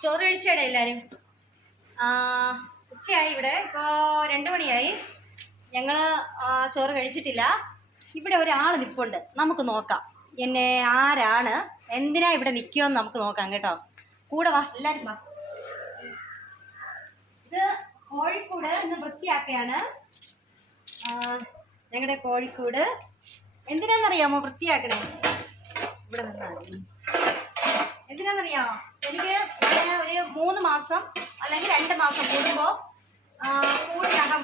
ചോറ് കഴിച്ചേടെ എല്ലാവരും ഉച്ചയായി ഇവിടെ. ഇപ്പോൾ രണ്ട് മണിയായി. ഞങ്ങൾ ചോറ് കഴിച്ചിട്ടില്ല. ഇവിടെ ഒരാൾ നിൽപ്പുണ്ട് നമുക്ക് നോക്കാം. എന്നെ ആരാണ്? എന്തിനാ ഇവിടെ നിൽക്കുമെന്ന് നമുക്ക് നോക്കാം കേട്ടോ. കൂടെ വാ എല്ലാവരും വാ. ഇത് കോഴിക്കൂട് ഇന്ന് വൃത്തിയാക്കുകയാണ് ഞങ്ങളുടെ കോഴിക്കൂട്. എന്തിനാണെന്നറിയാമോ വൃത്തിയാക്കണേ? ഇവിടെ മതി. എന്തിനാണെന്നറിയാമോ? എനിക്ക് ഒരു മൂന്ന് മാസം അല്ലെങ്കിൽ രണ്ട് മാസം കൂടുമ്പോൾ കൂടിനകം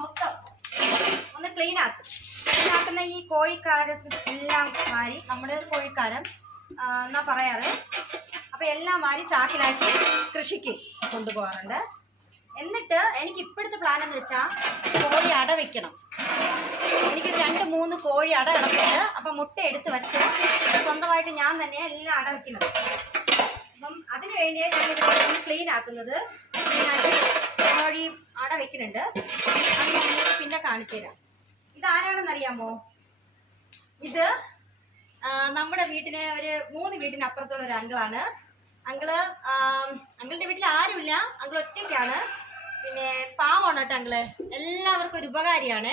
മൊത്തം ഒന്ന് ക്ലീൻ ആക്കും. ക്ലീൻ ആക്കുന്ന ഈ കോഴിക്കാരത്തിൽ എല്ലാം മാറി നമ്മുടെ കോഴിക്കാരം എന്നാ പറയാറ്? അപ്പോൾ എല്ലാം മാറി ചാക്കിലാക്കി കൃഷിക്ക് കൊണ്ടുപോകാറുണ്ട്. എന്നിട്ട് എനിക്ക് ഇപ്പോഴത്തെ പ്ലാൻ എന്ന് വെച്ചാൽ കോഴി അട വെക്കണം. എനിക്ക് രണ്ട് മൂന്ന് കോഴി അട കിടപ്പുണ്ട് അപ്പം മുട്ട എടുത്ത് വെച്ച് സ്വന്തമായിട്ട് ഞാൻ തന്നെ എല്ലാം അട വെക്കുന്നത്. അപ്പം അതിന് വേണ്ടിയാണ് ഞാൻ ഇത് ക്ലീൻ ആക്കുന്നത്. കോഴി അട വെക്കുന്നുണ്ട്. അത് ഞാൻ പിന്നെ കാണിച്ചു തരാം. ഇതാരാണെന്നറിയാമോ ഇത് നമ്മുടെ വീട്ടിലെ ഒരു മൂന്ന് വീട്ടിന് അപ്പുറത്തുള്ള ഒരു അങ്കിളാണ് അങ്കിൾ അങ്കിളിന്റെ വീട്ടിൽ ആരുമില്ല. അങ്കിൾ ഒറ്റയ്ക്കാണ്. പിന്നെ പാവമാണ് കേട്ടോ അങ്കിൾ? എല്ലാവർക്കും ഒരു ഉപകാരിയാണ്.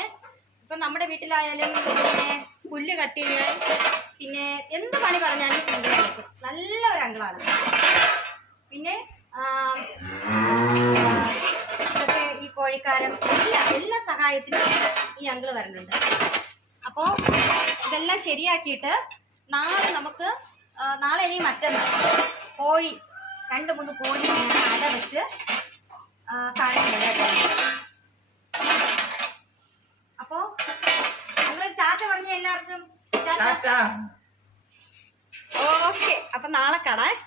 ഇപ്പം നമ്മുടെ വീട്ടിലായാലും പിന്നെ പുല്ല് കട്ട് ചെയ്യാൻ പിന്നെ എന്ത് പണി പറഞ്ഞാലും അങ്കിൾ കേൾക്കും നല്ല ഒരു അങ്കിളാണ്. പിന്നെ ഈ കോഴിക്കാരം എല്ലാ എല്ലാ സഹായത്തിനും ഈ അങ്കിൾ വരുന്നുണ്ട്. അപ്പോൾ ഇതെല്ലാം ശരിയാക്കിയിട്ട് നാളെ നമുക്ക് നാളെ ഇനി മറ്റന്നാൾ കോഴി രണ്ട് മൂന്ന് കോഴി അട വെച്ച് എല്ലാവർക്കും ഓക്കെ അപ്പൊ നാളെ കാണാം